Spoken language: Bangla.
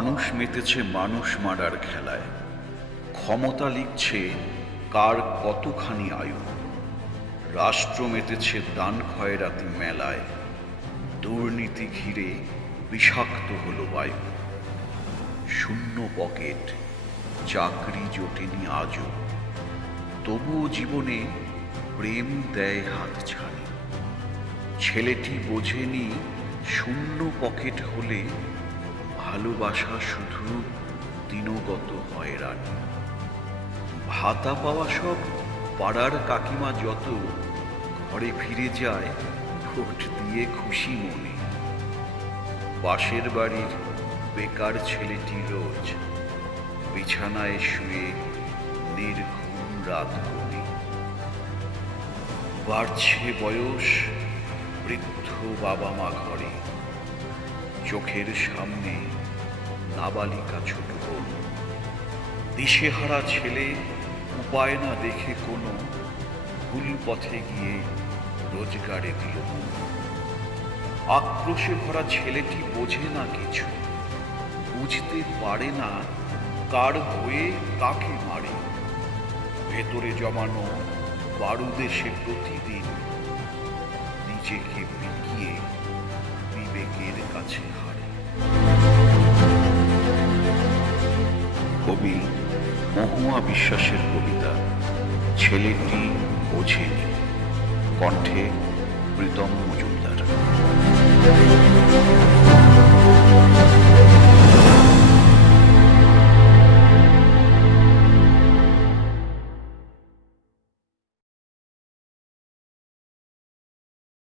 মানুষ মেতেছে মানুষ মারার খেলায়, ক্ষমতা লিখছে কার কতখানি আয়ু। রাষ্ট্র মেতেছে দান খয়রাতি মেলায়, দুর্নীতি ঘিরে বিষাক্ত হলো বায়ু। শূন্য পকেট, চাকরি জোটেনি আজও, তবুও জীবনে প্রেম দেয় হাতছানি। ছেলেটি বোঝেনি শূন্য পকেট হলে ভালোবাসা শুধু দিনগত হয়রানি। ভাতা পাওয়া সব পাড়ার কাকিমা যত ঘরে ফিরে যায় ভোট দিয়ে খুশি মনে। পাশের বাড়ির বেকার ছেলেটি রোজ বিছানায় শুয়ে নির্ঘুম রাত গুনে। বাড়ছে বয়স, বৃদ্ধ বাবা মা ঘরে, চোখের সামনে নাবালিকা ছোট বোন। দিশেহারা ছেলে উপায় না দেখে কোনো ভুল পথে গিয়ে রোজগারে দিল মন। আক্রোশে ভরা ছেলেটি বোঝে না কিছু, বুঝতে পারে না কার হয়ে কাকে মারে। ভেতরে জমানো বারুদে সে প্রতিদিন নিজেকে বিকিয়ে বিবেকের কাছে হারে। কবি মহুয়া বিশ্বাসের কবিতা ছেলেটি বোঝেনি, কণ্ঠে প্রীতম মজুমদার।